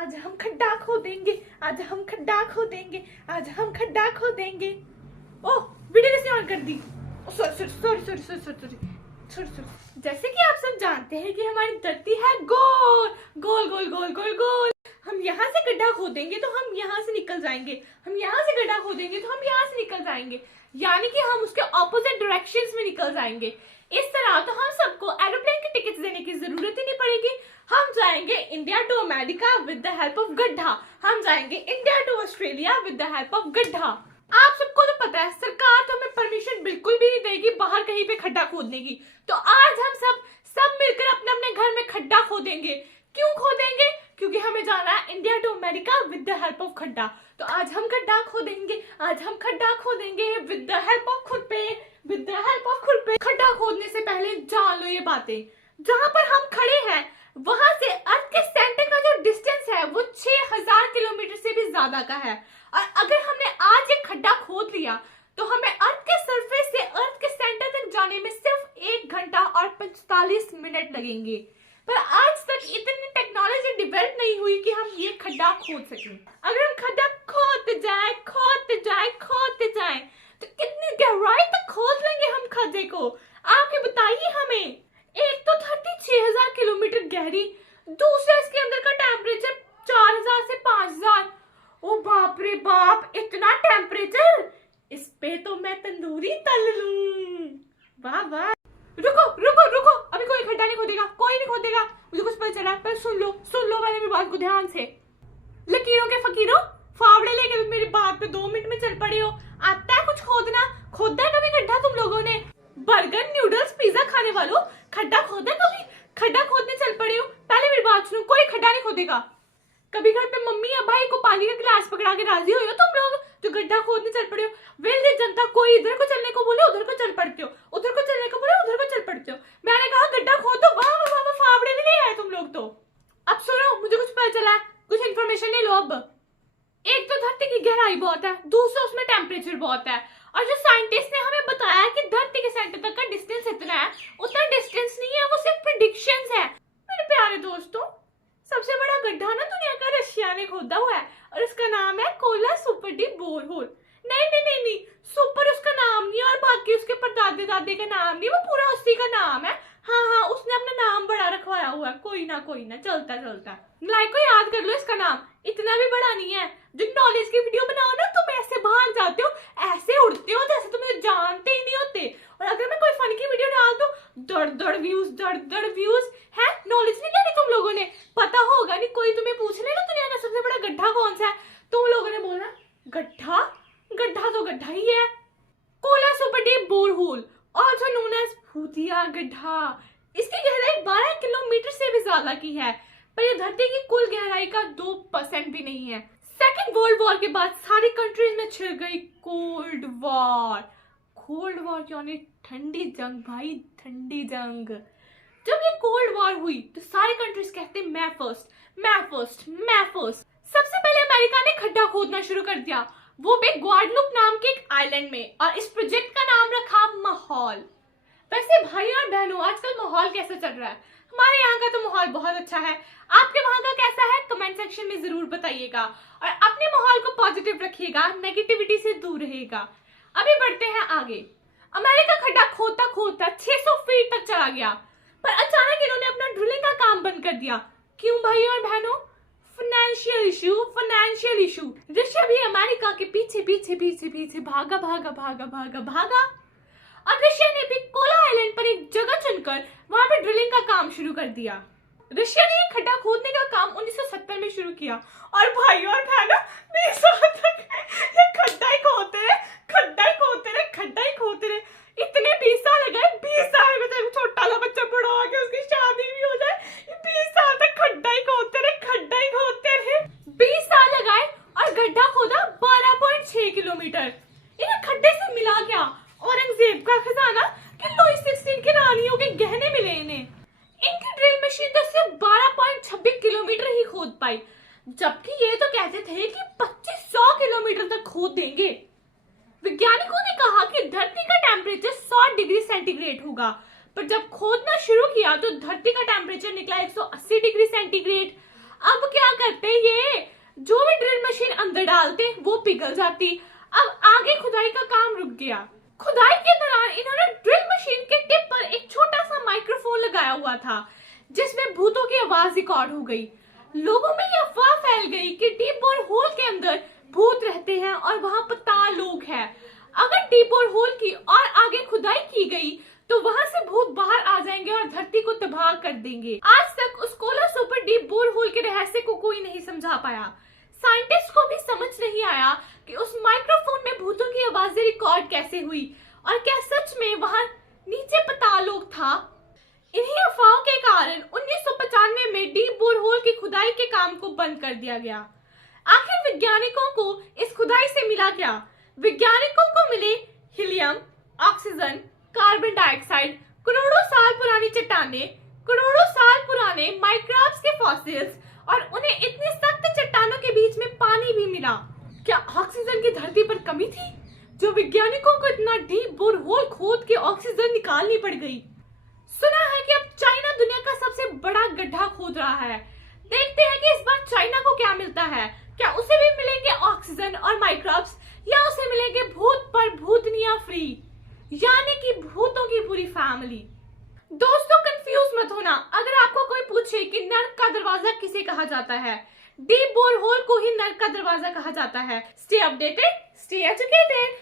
आज हम खड्डा खोदेंगे, आज हम खड्डा खोदेंगे, आज हम खड्डा खोदेंगे। ओह, वीडियो कैसे ऑन कर दी? Sorry sorry sorry sorry sorry sorry sorry. जैसे कि आप सब जानते हैं कि हमारी धरती है गोल गोल गोल गोल गोल गोल। हम यहाँ से गड्ढा खोदेंगे तो हम यहाँ से निकल जाएंगे, हम यहाँ से गड्ढा खोदेंगे तो हम यहाँ से निकल जाएंगे, यानी कि हम उसके ऑपोजिट डायरेक्शंस में निकल जाएंगे। इस तरह तो हम सबको एरोप्लेन की टिकट देने की जरूरत ही नहीं पड़ेगी। हम जाएंगे India to America with the help of गड्ढा, हम जाएंगे India to Australia with the help of गड्ढा। आप सबको तो पता है सरकार तो हमें परमिशन बिल्कुल भी नहीं देगी बाहर कहीं पे खड्डा खोदने की, तो आज हम सब मिलकर अपने अपने घर में खड्डा खोदेंगे। क्यों खोदेंगे? क्योंकि हमें जाना है India to America with the help of खड्डा। तो आज हम खड्डा खोदेंगे, आज हम खड्डा खोदेंगे विद द हेल्प ऑफ खुद पे, विद द हेल्प ऑफ खुद पे। खड्डा खोदने से पहले जान लो ये बातें, जहां पर हम खड़े हैं वहां से अर्थ के सेंटर का जो डिस्टेंस है वो 6000 किलोमीटर से भी ज्यादा का है। और अगर हमने आज एक खड्डा खोद लिया तो हमें अर्थ के सरफेस से अर्थ के सेंटर तक जाने में सिर्फ 1 घंटा और 45 मिनट लगेंगे। पर आज तक इतनी टेक्नोलॉजी डेवलप नहीं हुई कि हम ये खड्डा खोद सकें। अगर हम खड्डा खोदते जाए तो कितनी गहराई तक खोद लेंगे हम खड्डे को? आप ही बताइए हमें। एक तो धरती 6000 किलोमीटर गहरी, दूसरा इसके अंदर का टेम्परेचर 4000 से 5000। ओ बाप रे बाप, इतना टेम्परेचर! इस पे तो मैं तंदूरी तल लूं। वाह वाह। रुको रुको रुको, अभी कोई खड्डा नहीं खोदेगा, कोई नहीं खोदेगा। मुझे कुछ पता चला, पर सुन लो पहले मेरी बात को ध्यान से। लकीरों के फकीरों, फावड़े लेके मेरी बात पे 2 मिनट में चल पड़े हो। आता है कुछ खोदना? खोदा है कभी खड्डा तुम लोगों ने? बर्गर, न्यूडल्स, पिज्जा खाने वालों, खड्डा खोदा कभी? खड्डा खोदने चल पड़े हो। पहले मेरी बात सुनो, कोई खड्डा नहीं खोदेगा। कभी घर पे मम्मी या भाई को पानी का गिलास पकड़ा के राजी हो तुम लोग जो गड्ढा खोदने चल पड़े हो? वेल्दी जनता, कोई इधर को चलने को बोले उधर को चल पड़ते हो, उधर को चलने को बोले उधर को चल पड़ते हो। मैंने कहा गड्ढा खोदो, वाह वाह वाह, फावड़े भी नहीं आए तुम लोग तो। अब सुनो, मुझे कुछ पता चला है, कुछ इन्फॉर्मेशन ले लो। अब एक तो धरती की गहराई बहुत है, दूसरा उसमें टेम्परेचर बहुत है, और जो साइंटिस्ट ने हमें बताया कि धरती के सेंटर तक का डिस्टेंस इतना है, उतना डिस्टेंस नहीं है, वो सिर्फ प्रेडिक्शंस है। मेरे प्यारे दोस्तों, सबसे बड़ा गड्ढा ना दुनिया का रशिया ने खोदा हुआ है, और उसका नाम है कोला सुपर डीप बोरहोल। नहीं, सुपर उसका नाम नहीं है और बाकी उसके परदादे दादे का नाम नहीं, वो पूरा उसी का नाम है। हाँ, उसने अपना नाम बड़ा रखवाया हुआ है। कोई ना चलता। लाइक को याद कर लो, इसका नाम इतना भी बड़ा नहीं है। जो नॉलेज की वीडियो बनाओ ना, तुम ऐसे भाग जाते हो, ऐसे उड़ते हो जैसे तुम्हें जानते ही नहीं होते। और अगर मैं कोई फन की वीडियो डाल दूं, दड़ व्यूज है। नॉलेज नहीं लेनी तुम लोगों ने, पता होगा नहीं। कोई तुम्हें पूछ ले ना दुनिया का सबसे बड़ा गड्ढा कौन सा है, तुम लोगों ने बोलना गड्ढा तो गड्ढा ही है। Kola super deep borehole, also known as भूतिया गड्ढा। इसकी गहराई 12 किलोमीटर से भी ज्यादा की है, पर ये धरती की कुल गहराई का 2% भी नहीं है। सेकेंड वर्ल्ड वॉर के बाद सारी कंट्रीज में छिड़ गई कोल्ड वॉर यानी ठंडी जंग भाई, ठंडी जंग। जब ये कोल्ड वॉर हुई तो सारी कंट्रीज कहते मैं फर्स्ट। सबसे पहले अमेरिका ने खड्डा खोदना शुरू कर दिया, वो भी ग्वाडलूप नाम के एक आइलैंड में, और इस प्रोजेक्ट का नाम रखा माहौल। वैसे भाई और बहनों, आजकल माहौल कैसा चल रहा है? हमारे यहाँ का तो माहौल बहुत अच्छा है। आपके वहां का कैसा है? कमेंट सेक्शन में जरूर बताइएगा, और अपने माहौल को पॉजिटिव रखिएगा, नेगेटिविटी से दूर रहेगा। अभी बढ़ते हैं आगे। अमेरिका खड्डा खोदता 600 फीट तक चला गया, पर अचानक इन्होंने अपना ड्रिलिंग का काम बंद कर दिया। क्यों भाई और बहनों? Financial issue. रशिया भी अमेरिका के पीछे भागा, और रशिया ने भी कोला आइलैंड पर एक जगह चुनकर वहां पे ड्रिलिंग का काम शुरू कर दिया। रशिया ने खड्डा खोदने का काम 1970 में शुरू किया, और भाई और बहनों 20 साल तक ये खड्डा ही खोदते रहे। इतने 20 साल लगे, 20 साल में तो छोटा सा बच्चा बड़ा हो गया, उसकी शादी भी हो जाए, 20 साल तक खड्डा ही खोदते रहे। 20 साल लगाए और गड्ढा खोदा 12.6 किलोमीटर। इन्हें खड्डे से मिला क्या? औरंगजेब का खजाना कि लुई 16 की रानियों के गहने मिले इन्हें। इनकी ड्रिल मशीन तो सिर्फ 12.26 किलोमीटर ही खोद पाई, जबकि ये तो कहते थे कि 2500 किलोमीटर तक खोद देंगे। वैज्ञानिकों ने कहा कि धरती का टेम्परेचर 100 डिग्री सेंटीग्रेड होगा, पर जब खोदना शुरू किया तो धरती का टेम्परेचर निकला 180 डिग्री सेंटीग्रेड। अब क्या करते ये, जो भी ड्रिल मशीन अंदर डालते वो पिघल जाती। अब आगे खुदाई का काम रुक गया। खुदाई के दौरान इन्होंने ड्रिल मशीन के टिप पर एक छोटा सा माइक्रोफोन लगाया हुआ था जिसमें भूतों की आवाज रिकॉर्ड हो गई। लोगों में यह अफवाह फैल गई कि डीप बोर होल के अंदर भूत रहते हैं और वहां पाताल लोग हैं। अगर डीप बोर होल की और आगे खुदाई की गई तो वहां से भूत बाहर आ जाएंगे और धरती को तबाह कर देंगे। आज तक उस Cola super deep bore hole के रहस्य को कोई नहीं समझा पाया। साइंटिस्ट को भी समझ नहीं आया कि उस माइक्रोफोन में भूतों की आवाजें रिकॉर्ड कैसे हुई और क्या सच में वहां नीचे पाताल लोग था। इन्हीं अफवाहों के कारण 1995 में डीप बोर होल की खुदाई के काम को बंद कर दिया गया। आखिर वैज्ञानिकों को इस खुदाई से मिला क्या? वैज्ञानिकों को मिले हीलियम, ऑक्सीजन, कार्बन डाइऑक्साइड, करोड़ों साल पुरानी चट्टानें, करोड़ों साल पुराने माइक्रोब्स के फॉसिल्स और उन्हें इतनी सख्त चट्टानों के बीच में पानी भी मिला। क्या ऑक्सीजन की धरती पर कमी थी जो वैज्ञानिकों को इतना डीप बोर होल खोद के ऑक्सीजन निकालनी पड़ गई? सुना है कि अब चाइना दुनिया का सबसे बड़ा गड्ढा खोद रहा है। देखते हैं कि इस बार चाइना को क्या मिलता है। क्या उसे भी मिलेंगे ऑक्सीजन और माइक्रोब्स या उसे मिलेंगे भूत पर भूतनिया फ्री, यानी कि भूतों की पूरी फैमिली। दोस्तों कंफ्यूज मत होना अगर आपको कोई पूछे कि नर्क का दरवाजा किसे कहा जाता है। डीप बोर होल को ही नर्क का दरवाजा कहा जाता है। Stay updated, stay educated.